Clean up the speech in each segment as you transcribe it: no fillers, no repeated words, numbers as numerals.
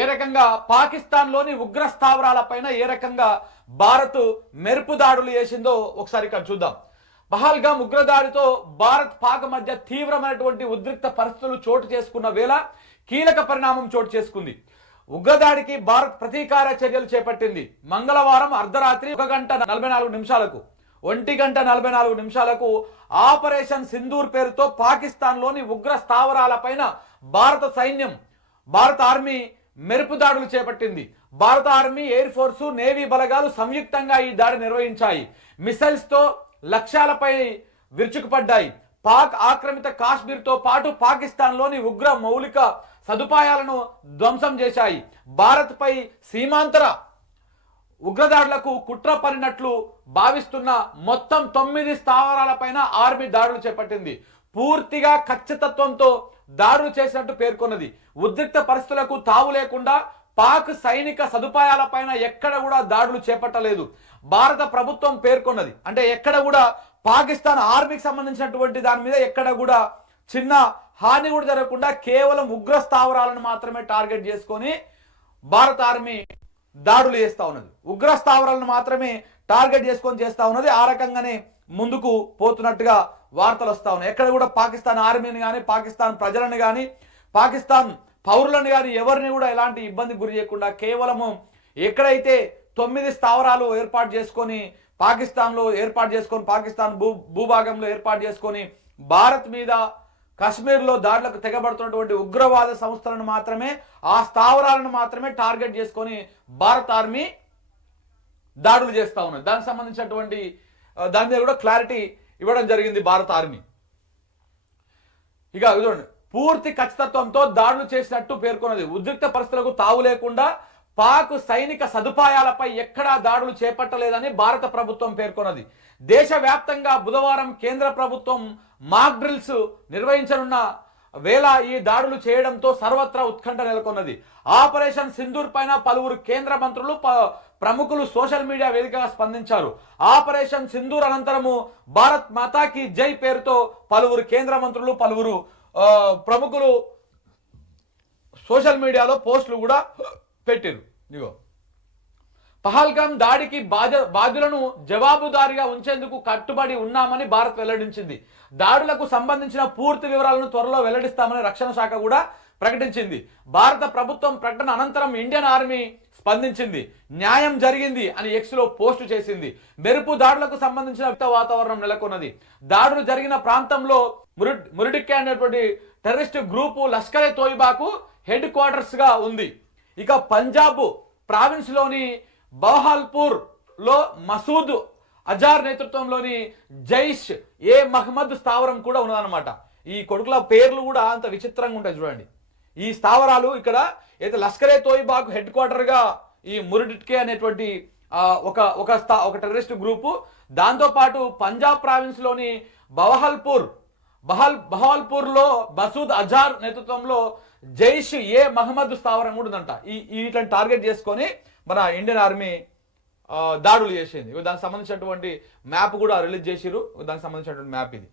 ఏ రకంగా పాకిస్తాన్లోని ఉగ్ర స్థావరాలపైన ఏ రకంగా భారత్ మెరుపు దాడులు చేసిందో ఒకసారి ఇక్కడ చూద్దాం. పహల్గామ్ ఉగ్రదాడితో భారత్ పాక్ మధ్య తీవ్రమైనటువంటి ఉద్రిక్త పరిస్థితులు చోటు చేసుకున్న వేళ కీలక పరిణామం చోటు చేసుకుంది. ఉగ్రదాడికి భారత్ ప్రతీకార చర్యలు చేపట్టింది. మంగళవారం అర్ధరాత్రి 1:44 1:44 ఆపరేషన్ సింధూర్ పేరుతో పాకిస్తాన్లోని ఉగ్ర స్థావరాలపైన భారత ఆర్మీ మెరుపు దాడులు చేపట్టింది. భారత ఆర్మీ, ఎయిర్ ఫోర్సు, నేవీ బలగాలు సంయుక్తంగా ఈ దాడి నిర్వహించాయి. మిసైల్స్ తో లక్ష్యాలపై విరుచుకుపడ్డాయి. పాక్ ఆక్రమిత కాశ్మీర్తో పాటు పాకిస్తాన్లోని ఉగ్ర మౌలిక సదుపాయాలను ధ్వంసం చేశాయి. భారత్ పై సీమాంతర ఉగ్రదాడులకు కుట్ర పడినట్లు భావిస్తున్న మొత్తం 9 స్థావరాలపైన ఆర్మీ దాడులు చేపట్టింది. పూర్తిగా ఖచ్చితత్వంతో దాడులు చేసినట్టు పేర్కొన్నది. ఉద్రిక్త పరిస్థితులకు తావు లేకుండా పాక్ సైనిక సదుపాయాలపైన ఎక్కడ కూడా దాడులు చేపట్టలేదు భారత ప్రభుత్వం పేర్కొన్నది. అంటే ఎక్కడ కూడా పాకిస్తాన్ ఆర్మీకి సంబంధించినటువంటి దాని మీద ఎక్కడ కూడా చిన్న హాని కూడా జరగకుండా కేవలం ఉగ్ర స్థావరాలను మాత్రమే టార్గెట్ చేసుకొని భారత ఆర్మీ దాడులు చేస్తా ఉన్నది. ఉగ్ర స్థావరాలను మాత్రమే టార్గెట్ చేసుకొని చేస్తా ఉన్నది. ఆ రకంగానే ముందుకు పోతున్నట్టుగా వార్తలు వస్తా ఉన్నాయి. ఎక్కడ కూడా పాకిస్తాన్ ఆర్మీని కానీ, పాకిస్తాన్ ప్రజలను కానీ, పాకిస్తాన్ పౌరులను కానీ ఎవరిని కూడా ఎలాంటి ఇబ్బంది గురి చేయకుండా కేవలము ఎక్కడైతే 9 స్థావరాలు ఏర్పాటు చేసుకొని పాకిస్తాన్ భూభాగంలో ఏర్పాటు చేసుకొని భారత్ మీద కశ్మీర్లో దాడులకు తెగబడుతున్నటువంటి ఉగ్రవాద సంస్థలను మాత్రమే, ఆ స్థావరాలను మాత్రమే టార్గెట్ చేసుకొని భారత ఆర్మీ దాడులు చేస్తా ఉన్నది. దానికి సంబంధించినటువంటి దాని మీద కూడా క్లారిటీ ఇవ్వడం జరిగింది భారత ఆర్మీ. ఇక చూడండి, పూర్తి ఖచ్చితత్వంతో దాడులు చేసినట్టు పేర్కొన్నది. ఉద్రిక్త పరిస్థితులకు తావు లేకుండా పాక్ సైనిక సదుపాయాలపై ఎక్కడా దాడులు చేపట్టలేదని భారత ప్రభుత్వం పేర్కొన్నది. దేశవ్యాప్తంగా బుధవారం కేంద్ర ప్రభుత్వం మాక్ డ్రిల్స్ నిర్వహించనున్న వేళ ఈ దాడులు చేయడంతో సర్వత్రా ఉత్కంఠ నెలకొన్నది. ఆపరేషన్ సింధూర్ పైన పలువురు కేంద్ర మంత్రులు, ప్రముఖులు సోషల్ మీడియా వేదికగా స్పందించారు. ఆపరేషన్ సింధూర్ అనంతరము భారత్ మాతాకి జై పేరుతో పలువురు కేంద్ర మంత్రులు, పలువురు ప్రముఖులు సోషల్ మీడియాలో పోస్టులు కూడా పెట్టారు. ఇగో, పహల్గామ్ దాడికి బాధ్యులను జవాబుదారీగా ఉంచేందుకు కట్టుబడి ఉన్నామని భారత్ వెల్లడించింది. దాడులకు సంబంధించిన పూర్తి వివరాలను త్వరలో వెల్లడిస్తామని రక్షణ శాఖ కూడా ప్రకటించింది. భారత ప్రభుత్వం ప్రకటన అనంతరం ఇండియన్ ఆర్మీ స్పందించింది. న్యాయం జరిగింది అని ఎక్స్లో పోస్టు చేసింది. మెరుపు దాడులకు సంబంధించిన వాతావరణం నెలకొన్నది. దాడులు జరిగిన ప్రాంతంలో మురిడిక్కే అనేటువంటి టెర్రరిస్ట్ గ్రూపు లష్కరే తోయిబాకు హెడ్ క్వార్టర్స్ గా ఉంది. ఇక పంజాబ్ ప్రావిన్స్ లోని బహల్పూర్ లో మసూద్ అజార్ నేతృత్వంలోని జైష్ ఏ మహమ్మద్ స్థావరం కూడా ఉన్నదన్నమాట. ఈ కొడుకుల పేర్లు కూడా అంత విచిత్రంగా ఉంటాయి చూడండి. ఈ స్థావరాలు ఇక్కడ అయితే లష్కరే తోయిబాకు హెడ్ క్వార్టర్ గా ఈ మురిడిక్కే అనేటువంటి ఒక టెర్రరిస్ట్ గ్రూపు, దాంతో పాటు పంజాబ్ ప్రావిన్స్ లోని బహల్పూర్ లో మసూద్ అజార్ నేతృత్వంలో జైష్ ఏ మహమ్మద్ స్థావరం కూడా ఉందంట. వీటిని టార్గెట్ చేసుకొని మన ఇండియన్ ఆర్మీ దాడులు చేసింది. దానికి సంబంధించినటువంటి మ్యాప్ కూడా రిలీజ్ చేసిరు. దానికి సంబంధించినటువంటి మ్యాప్ ఇది.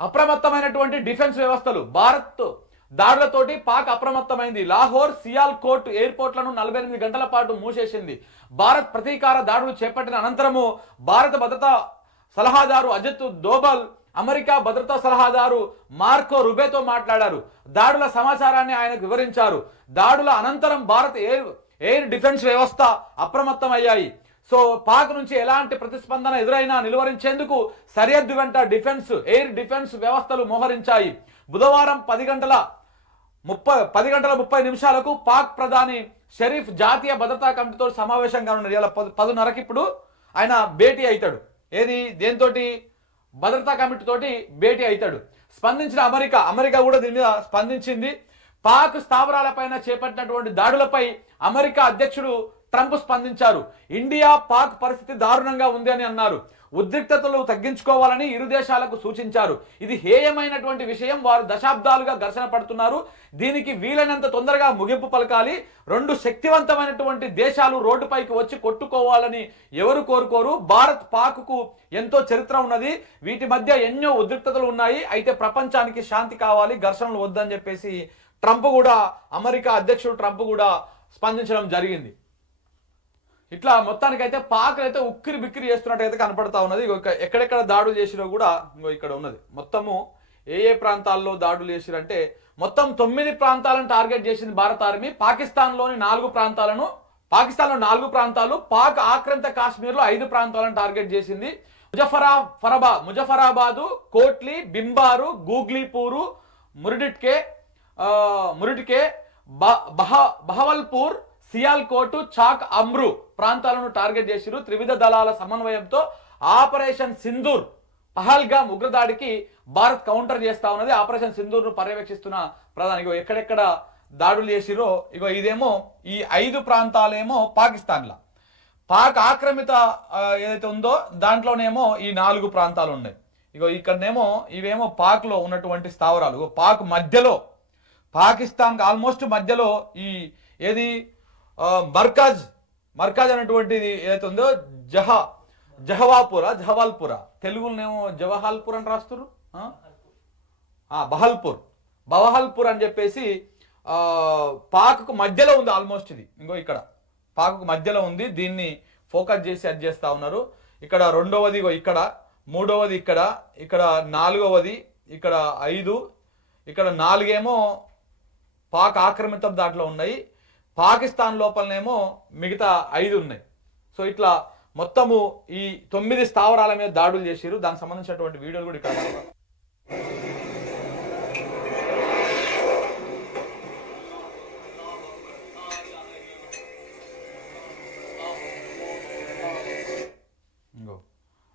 అప్రమత్తమైనటువంటి డిఫెన్స్ వ్యవస్థలు. భారత్ దాడులతోటి పాక్ అప్రమత్తమైంది. లాహోర్, సియాల్కోట్ ఎయిర్పోర్ట్లను 48 గంటల పాటు మూసేసింది. భారత్ ప్రతీకార దాడులు చేపట్టిన అనంతరము భారత భద్రతా సలహాదారు అజిత్ దోబల్ అమెరికా భద్రతా సలహాదారు మార్కో రుబేతో మాట్లాడారు. దాడుల సమాచారాన్ని ఆయనకు వివరించారు. దాడుల అనంతరం భారత్ ఎయిర్ డిఫెన్స్ వ్యవస్థ అప్రమత్తమయ్యాయి. సో పాక్ నుంచి ఎలాంటి ప్రతిస్పందన ఎదురైనా నిలువరించేందుకు సరిహద్దు వెంట ఎయిర్ డిఫెన్స్ వ్యవస్థలు మోహరించాయి. బుధవారం 10:30 పాక్ ప్రధాని షరీఫ్ జాతీయ భద్రతా కమిటీతో సమావేశం కానున్నారు. ఇలా 10:30కి ఇప్పుడు ఆయన భేటీ అవుతాడు. దేంతోటి? భద్రతా కమిటీ తోటి భేటీ అవుతాడు. స్పందించిన అమెరికా కూడా దీని మీద స్పందించింది. పాక్ స్థావరాలపైన చేపట్టినటువంటి దాడులపై అమెరికా అధ్యక్షుడు ట్రంప్ స్పందించారు. ఇండియా పాక్ పరిస్థితి దారుణంగా ఉంది అని అన్నారు. ఉద్రిక్తతలు తగ్గించుకోవాలని ఇరు దేశాలకు సూచించారు. ఇది హేయమైనటువంటి విషయం. వారు దశాబ్దాలుగా ఘర్షణ పడుతున్నారు. దీనికి వీలైనంత తొందరగా ముగింపు పలకాలి. 2 శక్తివంతమైనటువంటి దేశాలు రోడ్డుపైకి వచ్చి కొట్టుకోవాలని ఎవరు కోరుకోరు. భారత్ పాక్కు ఎంతో చరిత్ర ఉన్నది. వీటి మధ్య ఎన్నో ఉద్రిక్తతలు ఉన్నాయి. అయితే ప్రపంచానికి శాంతి కావాలి, ఘర్షణలు వద్దని చెప్పేసి అమెరికా అధ్యక్షుడు ట్రంప్ కూడా స్పందించడం జరిగింది. ఇట్లా మొత్తానికైతే పాక్ అయితే ఉక్కిరి బిక్కిరి చేస్తున్నట్టయితే కనపడతా ఉన్నది. ఎక్కడెక్కడ దాడులు చేసిరో కూడా ఇక్కడ ఉన్నది. మొత్తము ఏ ప్రాంతాల్లో దాడులు చేసిరంటే మొత్తం 9 ప్రాంతాలను టార్గెట్ చేసింది భారత ఆర్మీ. పాకిస్తాన్లో 4 ప్రాంతాలు, పాక్ ఆక్రమిత కాశ్మీర్లో 5 ప్రాంతాలను టార్గెట్ చేసింది. ముజఫరాబాదు, కోట్లీ, బింబారు, గూగ్లీపూరు, మురిటికే, బహవల్పూర్, సియాల్కోట్, చాక్ అమ్రు ప్రాంతాలను టార్గెట్ చేసిరు. త్రివిధ దళాల సమన్వయంతో ఆపరేషన్ సింధూర్ పహల్గామ్ ఉగ్రదాడికి భారత్ కౌంటర్ చేస్తా ఉన్నది. ఆపరేషన్ సింధూర్ ను పర్యవేక్షిస్తున్న ప్రధాని ఎక్కడెక్కడ దాడులు చేసిరో ఇదేమో ఈ 5 ప్రాంతాలేమో పాకిస్తాన్లో, పాక్ ఆక్రమిత ఏదైతే ఉందో దాంట్లోనేమో ఈ 4 ప్రాంతాలు ఉన్నాయి. ఇక్కడనేమో ఇవేమో పాక్లో ఉన్నటువంటి స్థావరాలు. పాక్ మధ్యలో, పాకిస్తాన్ ఆల్మోస్ట్ మధ్యలో ఈ ఏది మర్కాజ్ అనేటువంటిది ఏదైతే ఉందో జహవాల్పుర తెలుగులోనేమో జవహాల్పూర్ అని రాస్తున్నారు, బవహల్పూర్ అని చెప్పేసి పాక్కు మధ్యలో ఉంది ఆల్మోస్ట్. ఇది ఇక్కడ పాక్కు మధ్యలో ఉంది. దీన్ని ఫోకస్ చేసి అది చేస్తా ఉన్నారు. ఇక్కడ 2వది ఇక్కడ, 3వది ఇక్కడ, 4వది ఇక్కడ, 5, ఇక్కడ 4 ఏమో పాక్ ఆక్రమితం దాంట్లో ఉన్నాయి. పాకిస్తాన్ లోపలనేమో మిగతా 5 ఉన్నాయి. సో ఇట్లా మొత్తము ఈ 9 స్థావరాల మీద దాడులు చేసిరు. దానికి సంబంధించినటువంటి వీడియోలు కూడా ఇక్కడ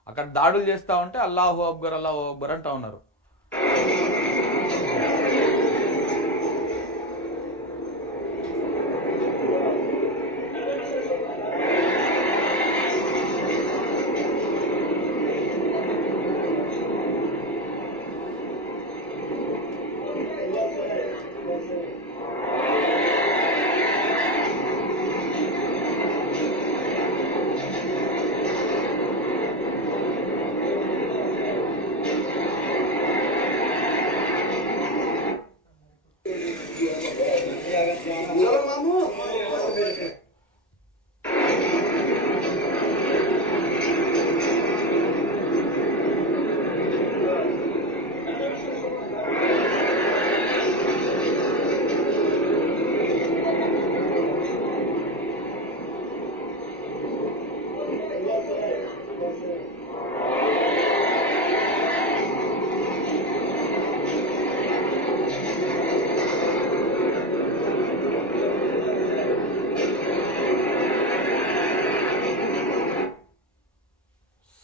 అక్కడ దాడులు చేస్తా ఉంటే అల్లాహు అక్బర్ అంటా ఉన్నారు.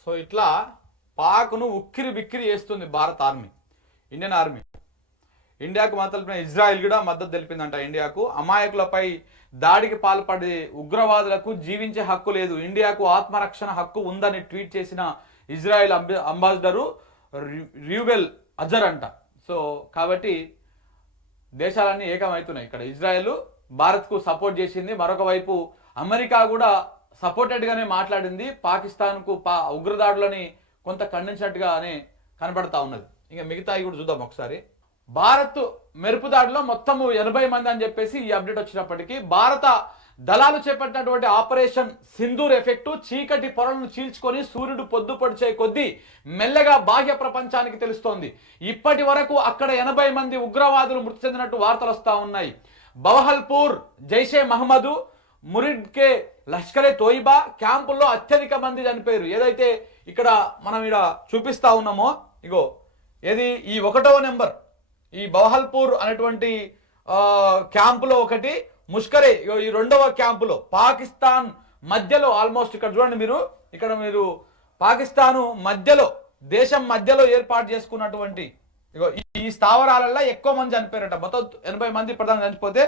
సో ఇట్లా పాక్ను ఉక్కిరి బిక్కిరి చేస్తుంది భారత ఆర్మీ, ఇండియన్ ఆర్మీ. ఇండియాకు మద్దతు ఇజ్రాయెల్ కూడా మద్దతు తెలిపిందంట. ఇండియాకు అమాయకులపై దాడికి పాల్పడి ఉగ్రవాదులకు జీవించే హక్కు లేదు, ఇండియాకు ఆత్మరక్షణ హక్కు ఉందని ట్వీట్ చేసిన ఇజ్రాయెల్ అంబాసిడరు ర్యూబెల్ అజర్ అంట. సో కాబట్టి దేశాలన్నీ ఏకమవుతున్నాయి. ఇక్కడ ఇజ్రాయెల్ భారత్కు సపోర్ట్ చేసింది, మరొక వైపు అమెరికా కూడా సపోర్టెడ్గానే మాట్లాడింది. పాకిస్తాన్కు ఉగ్రదాడులని కొంత ఖండించినట్టుగానే కనబడతా ఉన్నది. ఇంకా మిగతాయి కూడా చూద్దాం ఒకసారి. భారత్ మెరుపు దాడిలో మొత్తము 80 మంది అని చెప్పేసి ఈ అప్డేట్ వచ్చినప్పటికీ భారత దళాలు చేపట్టినటువంటి ఆపరేషన్ సింధూర్ ఎఫెక్టు చీకటి పొరలను చీల్చుకొని సూర్యుడు పొద్దుపొడిచే కొద్దీ మెల్లగా బాహ్య ప్రపంచానికి తెలుస్తోంది. ఇప్పటి వరకు అక్కడ 80 మంది ఉగ్రవాదులు మృతి చెందినట్టు వార్తలు వస్తూ ఉన్నాయి. బవహల్పూర్ జైషే మహమ్మదు, మురిడ్కే లష్కరే తోయిబా క్యాంపుల్లో అత్యధిక మంది చనిపోయారు. ఏదైతే ఇక్కడ మనం ఇక్కడ చూపిస్తా ఉన్నామో ఏది ఈ 1వ నెంబర్ ఈ బవహల్పూర్ అనేటువంటి క్యాంపులో ఒకటి, ముష్కరే ఈ 2వ క్యాంపులో పాకిస్తాన్ మధ్యలో ఆల్మోస్ట్ ఇక్కడ చూడండి మీరు, ఇక్కడ మీరు పాకిస్తాను మధ్యలో దేశం మధ్యలో ఏర్పాటు చేసుకున్నటువంటి ఈ స్థావరాలల్లో ఎక్కువ మంది చనిపోయారట. మొత్తం 80 మంది ప్రధానంగా చనిపోతే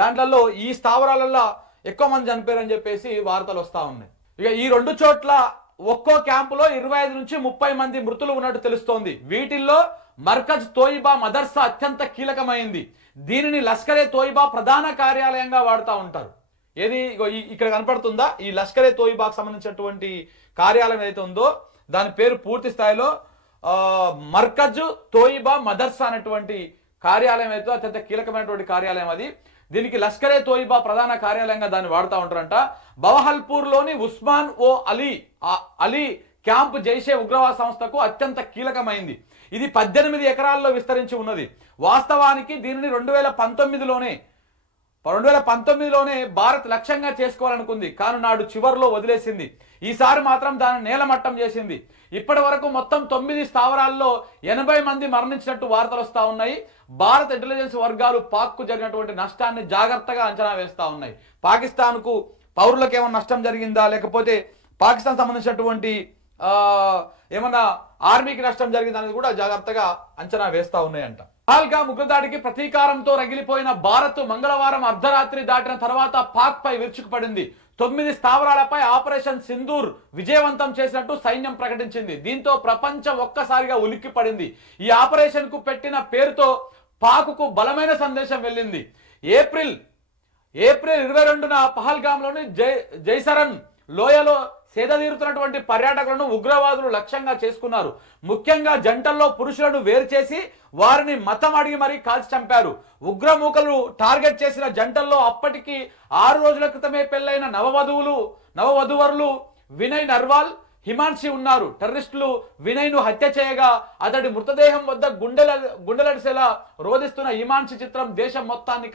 దాంట్లో ఈ స్థావరాలల్లో ఎక్కువ మంది చనిపోయారని చెప్పేసి వార్తలు వస్తూ ఉన్నాయి. ఇక ఈ 2 చోట్ల ఒక్కో క్యాంపులో 25 నుంచి 30 మంది మృతులు ఉన్నట్టు తెలుస్తోంది. వీటిల్లో మర్కజ్ తోయిబా మదర్సా అత్యంత కీలకమైంది. దీనిని లష్కరే తోయిబా ప్రధాన కార్యాలయంగా వాడుతూ ఉంటారు. ఏది ఇక్కడ కనపడుతుందా ఈ లష్కరే తోయిబాకు సంబంధించినటువంటి కార్యాలయం ఏదైతే ఉందో దాని పేరు పూర్తి స్థాయిలో మర్కజ్ తోయిబా మదర్సా అనేటువంటి కార్యాలయం అయితే అత్యంత కీలకమైనటువంటి కార్యాలయం అది. దీనికి లష్కరే తోయిబా ప్రధాన కార్యాలయంగా దాన్ని వాడుతూ ఉంటారంట. బవహల్పూర్లోని ఉస్మాన్ ఓ అలీ క్యాంప్ జైషే ఉగ్రవాద సంస్థకు అత్యంత కీలకమైంది. ఇది 18 ఎకరాల్లో విస్తరించి ఉన్నది. వాస్తవానికి దీనిని 2019లోనే భారత్ లక్ష్యంగా చేసుకోవాలనుకుంది, కానీ నాడు చివరిలో వదిలేసింది. ఈసారి మాత్రం దాన్ని నేలమట్టం చేసింది. ఇప్పటి వరకు మొత్తం 9 స్థావరాల్లో 80 మంది మరణించినట్టు వార్తలు వస్తూ ఉన్నాయి. భారత ఇంటెలిజెన్స్ వర్గాలు పాక్కు జరిగినటువంటి నష్టాన్ని జాగ్రత్తగా అంచనా వేస్తూ ఉన్నాయి. పాకిస్తాన్కు పౌరులకు ఏమైనా నష్టం జరిగిందా, లేకపోతే పాకిస్తాన్ సంబంధించినటువంటి ఏమన్నా ఆర్మీకి నష్టం జరిగిందా అనేది కూడా జాగ్రత్తగా అంచనా వేస్తూ ఉన్నాయంట. పహల్గామ్ ఉగ్రదాడికి ప్రతీకారంతో రగిలిపోయిన భారత్ మంగళవారం అర్ధరాత్రి దాటిన తర్వాత పాక్ పై విరుచుకుపడింది. 9 స్థావరాలపై ఆపరేషన్ సింధూర్ విజయవంతం చేసినట్టు సైన్యం ప్రకటించింది. దీంతో ప్రపంచం ఒక్కసారిగా ఉలిక్కిపడింది. ఈ ఆపరేషన్ కు పెట్టిన పేరుతో పాక్కు బలమైన సందేశం వెళ్ళింది. ఏప్రిల్ 22న పహల్గామ్లోని జైసరన్ లోయలో సేదతీరుతున్నటువంటి పర్యాటకులను ఉగ్రవాదులు లక్ష్యంగా చేసుకున్నారు. ముఖ్యంగా జంటల్లో పురుషులను వేరు చేసి వారిని మతం అడిగి మరీ కాల్చి చంపారు. ఉగ్రమూకలు టార్గెట్ చేసిన జంటల్లో అప్పటికి 6 రోజుల క్రితమే పెళ్లైన నవవధువరులు వినయ్ నర్వాల్, హిమాన్షి ఉన్నారు. టెర్రరిస్టులు వినయ్ ను హత్య చేయగా అతడి మృతదేహం వద్ద గుండెలడిసేలా రోధిస్తున్న హిమాన్షి చిత్రం దేశం మొత్తాన్ని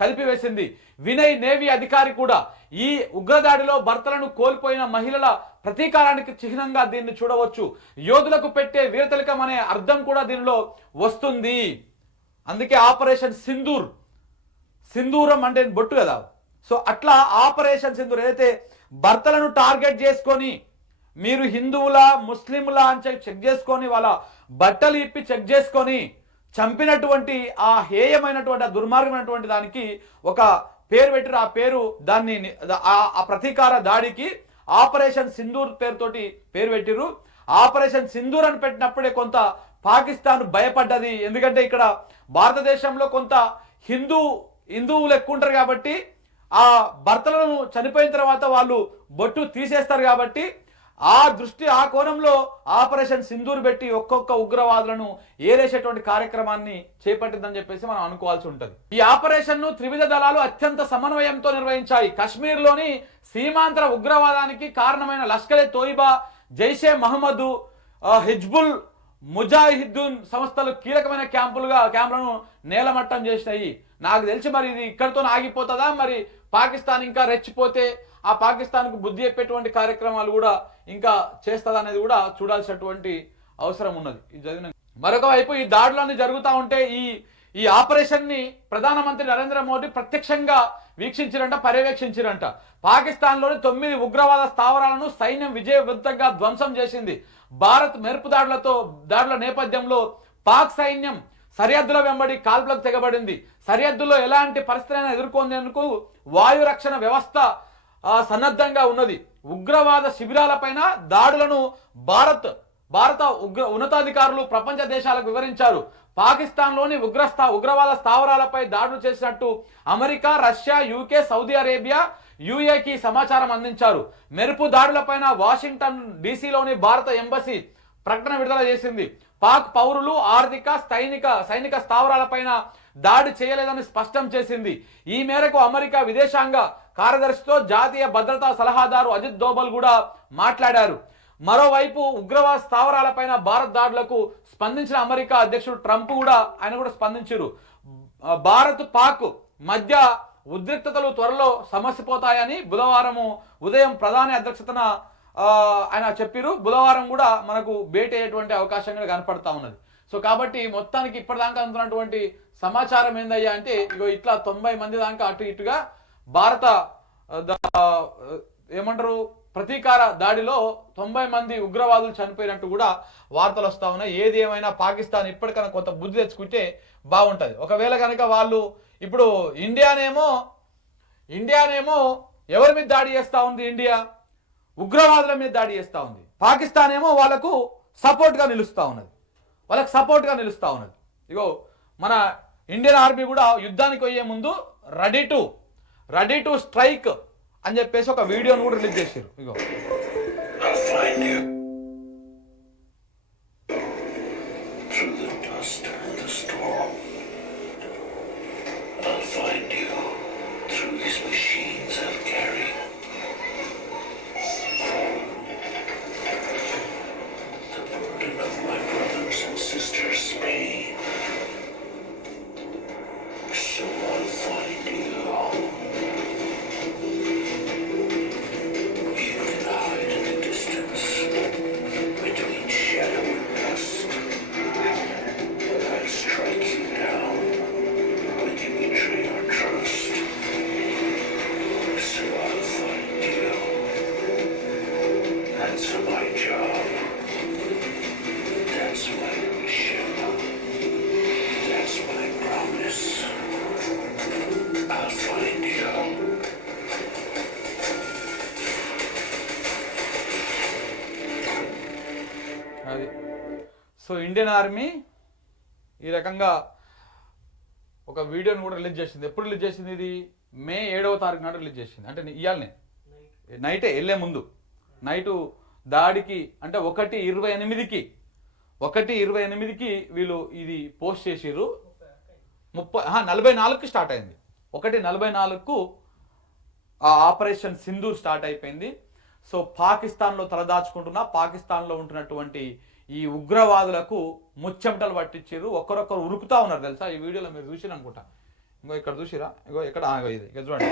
కలిపివేసింది. వినయ్ నేవీ అధికారి కూడా. ఈ ఉగ్రదాడిలో భర్తలను కోల్పోయిన మహిళల ప్రతీకారానికి చిహ్నంగా దీన్ని చూడవచ్చు. యోధులకు పెట్టే వీరతిలకం అనే అర్థం కూడా దీనిలో వస్తుంది. అందుకే ఆపరేషన్ సింధూరం అంటే బొట్టు కదా. సో అట్లా ఆపరేషన్ సింధూర్ ఏదైతే భర్తలను టార్గెట్ చేసుకొని మీరు హిందువులా ముస్లింలా అని చెక్ చేసుకొని వాళ్ళ బట్టలు ఇప్పి చెక్ చేసుకొని చంపినటువంటి ఆ హేయమైనటువంటి ఆ దుర్మార్గమైనటువంటి దానికి ఒక పేరు పెట్టిరు. ఆ పేరు దాన్ని ఆ ప్రతీకార దాడికి ఆపరేషన్ సింధూర్ పేరుతోటి పేరు పెట్టిరు. ఆపరేషన్ సింధూర్ అని పెట్టినప్పుడే కొంత పాకిస్తాన్ భయపడ్డది. ఎందుకంటే ఇక్కడ భారతదేశంలో కొంత హిందువులు ఎక్కువ ఉంటారు కాబట్టి ఆ భర్తలను చనిపోయిన తర్వాత వాళ్ళు బొట్టు తీసేస్తారు కాబట్టి ఆ కోణంలో ఆపరేషన్ సింధూర్ పెట్టి ఒక్కొక్క ఉగ్రవాదులను ఏరేసేటువంటి కార్యక్రమాన్ని చేపట్టిందని చెప్పేసి మనం అనుకోవాల్సి ఉంటుంది. ఈ ఆపరేషన్ ను త్రివిధ దళాలు అత్యంత సమన్వయంతో నిర్వహించాయి. కశ్మీర్లోని సీమాంతర ఉగ్రవాదానికి కారణమైన లష్కరే తోయిబా, జైషే మహమ్మద్, హిజ్బుల్ ముజాహిద్దీన్ సంస్థలు కీలకమైన క్యాంపులను నేలమట్టం చేసినాయి. నాకు తెలిసి మరి ఇది ఇక్కడితో ఆగిపోతుందా, మరి పాకిస్తాన్ ఇంకా రెచ్చిపోతే ఆ పాకిస్తాన్కు బుద్ధి చెప్పేటువంటి కార్యక్రమాలు కూడా ఇంకా చేస్తుందా అనేది కూడా చూడాల్సినటువంటి అవసరం ఉన్నది. ఇది జరిగిన మరొక వైపు ఈ దాడులన్నీ జరుగుతూ ఉంటే ఈ ఆపరేషన్ ని ప్రధానమంత్రి నరేంద్ర మోడీ ప్రత్యక్షంగా పర్యవేక్షించిరంట. పాకిస్తాన్లోని 9 ఉగ్రవాద స్థావరాలను సైన్యం విజయవంతంగా ధ్వంసం చేసింది. భారత్ మెరుపు దాడుల నేపథ్యంలో పాక్ సైన్యం సరిహద్దుల వెంబడి కాల్పులకు తెగబడింది. సరిహద్దుల్లో ఎలాంటి పరిస్థితులను ఎదుర్కొనేందుకు వాయు రక్షణ వ్యవస్థ సన్నద్ధంగా ఉన్నది. ఉగ్రవాద శిబిరాలపైన దాడులను భారత ఉన్నతాధికారులు ప్రపంచ దేశాలకు వివరించారు. పాకిస్తాన్లోని ఉగ్రవాద స్థావరాలపై దాడులు చేసినట్టు America, Russia, UK, Saudi Arabia, యుఏకి సమాచారం అందించారు. మెరుపు దాడులపైన వాషింగ్టన్ డీసీలోని భారత ఎంబసీ ప్రకటన విడుదల చేసింది. పాక్ పౌరులు ఆర్థిక సైనిక స్థావరాలపైన దాడి చేయలేదని స్పష్టం చేసింది. ఈ మేరకు అమెరికా విదేశాంగ కార్యదర్శితో జాతీయ భద్రతా సలహాదారు అజిత్ దోవల్ కూడా మాట్లాడారు. మరోవైపు ఉగ్రవాద స్థావరాలపైన భారత్ దాడులకు స్పందించిన అమెరికా అధ్యక్షుడు ట్రంప్ కూడా స్పందించారు. భారత్ పాక్ మధ్య ఉద్రిక్తతలు త్వరలో సమసిపోతాయని బుధవారం ఉదయం ప్రధాని అధ్యక్షతన ఆయన చెప్పారు. బుధవారం కూడా మనకు భేటీ అయ్యేటువంటి అవకాశంగా కనపడతా ఉన్నది. సో కాబట్టి మొత్తానికి ఇప్పటిదాకా అందుతున్నటువంటి సమాచారం ఏందయ్యా అంటే ఇగో ఇట్లా 90 మంది దాకా అటు ఇటుగా భారత ప్రతీకార దాడిలో 90 మంది ఉగ్రవాదులు చనిపోయినట్టు కూడా వార్తలు వస్తా ఉన్నాయి. ఏది ఏమైనా పాకిస్తాన్ ఇప్పటికైనా కొంత బుద్ధి తెచ్చుకుంటే బాగుంటుంది. ఒకవేళ కనుక వాళ్ళు ఇప్పుడు ఇండియానేమో ఎవరి మీద దాడి చేస్తూ ఉంది? ఇండియా ఉగ్రవాదుల మీద దాడి చేస్తూ ఉంది. పాకిస్తాన్ ఏమో వాళ్ళకు సపోర్ట్గా నిలుస్తూ ఉన్నది. ఇగో మన ఇండియన్ ఆర్మీ కూడా యుద్ధానికి పోయే ముందు రెడీ టు స్ట్రైక్ అని చెప్పేసి ఒక వీడియోను కూడా రిలీజ్ చేశారు. ఇగో Through the dust and the storm, I'll find you. So Indian army ఈ రకంగా ఒక వీడియోని కూడా రిలీజ్ చేసింది. ఎప్పుడు రిలీజ్ చేసింది? ఇది మే 7వ తారీఖు నాడు రిలీజ్ చేసింది. అంటే ఇవాళనే నైటే వెళ్ళే ముందు నైటు దాడికి అంటే 1:28కి వీళ్ళు ఇది పోస్ట్ చేసిర్రు. 44కి స్టార్ట్ అయింది. 1:44కు ఆ ఆపరేషన్ సింధు స్టార్ట్ అయిపోయింది. సో పాకిస్తాన్లో తలదాచుకుంటున్న పాకిస్తాన్లో ఉంటున్నటువంటి ఈ ఉగ్రవాదులకు ముచ్చెమటలు పట్టించారు. ఒక్కరొక్కరు ఉరుకుతా ఉన్నారు తెలుసా. ఈ వీడియోలో మీరు చూసిరు అనుకుంటా. ఇంకో ఇక్కడ చూసిరా, ఇంకో ఇక్కడ ఇది ఇక్కడ చూడండి.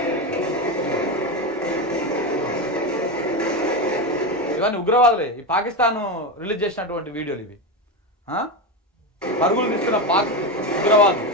ఇవన్నీ ఉగ్రవాదులే. ఈ పాకిస్తాన్ రిలీజ్ చేసినటువంటి వీడియోలు ఇవి. పరుగులు తీస్తున్న పాక్ ఉగ్రవాదులు.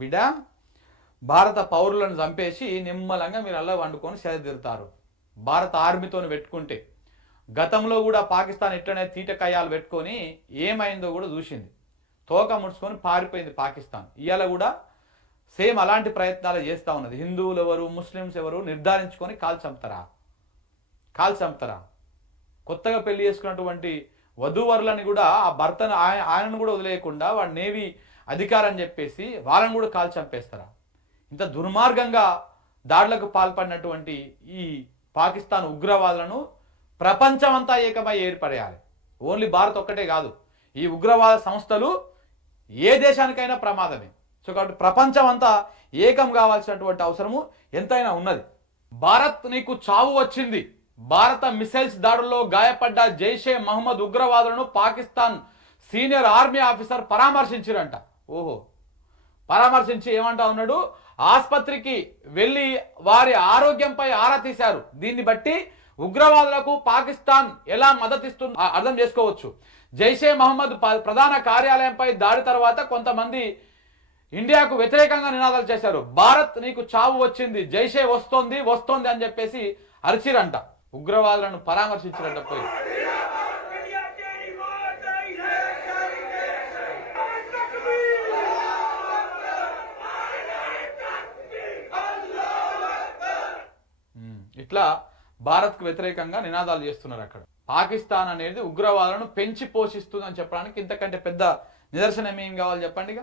బిడ్డ, భారత పౌరులను చంపేసి నిమ్మలంగా మీరు అలా వండుకొని సేద తీరుతారు. భారత ఆర్మీతోని పెట్టుకుంటే గతంలో కూడా పాకిస్తాన్ ఇట్లనే తీటకయ్యాలు పెట్టుకొని ఏమైందో కూడా చూసింది. తోక ముడుచుకొని పారిపోయింది పాకిస్తాన్. ఇవాళ కూడా సేమ్ అలాంటి ప్రయత్నాలు చేస్తూ ఉన్నది. హిందువులు ఎవరు, ముస్లిమ్స్ ఎవరు నిర్ధారించుకొని కాల్ చంపుతారా. కొత్తగా పెళ్లి చేసుకున్నటువంటి వధూవరులని కూడా ఆ భర్తను ఆయనను కూడా వదిలేయకుండా వాడు నేవీ అధికారం చెప్పేసి వాళ్ళని కూడా కాల్ చంపేస్తారా? ఇంత దుర్మార్గంగా దాడులకు పాల్పడినటువంటి ఈ పాకిస్తాన్ ఉగ్రవాదులను ప్రపంచమంతా ఏకమై ఏర్పడేయాలి. ఓన్లీ భారత్ ఒక్కటే కాదు, ఈ ఉగ్రవాద సంస్థలు ఏ దేశానికైనా ప్రమాదమే. సో కాబట్టి ప్రపంచం అంతా ఏకం కావాల్సినటువంటి అవసరము ఎంతైనా ఉన్నది. భారత్ నీకు చావు వచ్చింది. భారత మిసైల్స్ దాడుల్లో గాయపడ్డ జైషే మహమ్మద్ ఉగ్రవాదులను పాకిస్తాన్ సీనియర్ ఆర్మీ ఆఫీసర్ పరామర్శించారంట. పరామర్శించి ఏమంటా ఉన్నాడు, ఆసుపత్రికి వెళ్ళి వారి ఆరోగ్యంపై ఆరా తీశారు. దీన్ని బట్టి ఉగ్రవాదులకు పాకిస్తాన్ ఎలా మద్దతిస్తుందో అర్థం చేసుకోవచ్చు. జైషే మహమ్మద్ ప్రధాన కార్యాలయంపై దాడి తర్వాత కొంతమంది ఇండియాకు వ్యతిరేకంగా నినాదాలు చేశారు. భారత్ నీకు చావు వచ్చింది, జైషే వస్తోంది అని చెప్పేసి అరిచిరంట. ఉగ్రవాదులను పరామర్శించారంట పోయి. ఇట్లా భారత్కు వ్యతిరేకంగా నినాదాలు చేస్తున్నారు. అక్కడ పాకిస్తాన్ అనేది ఉగ్రవాదులను పెంచి పోషిస్తుందని చెప్పడానికి ఇంతకంటే పెద్ద నిదర్శనం ఏం కావాలి చెప్పండి.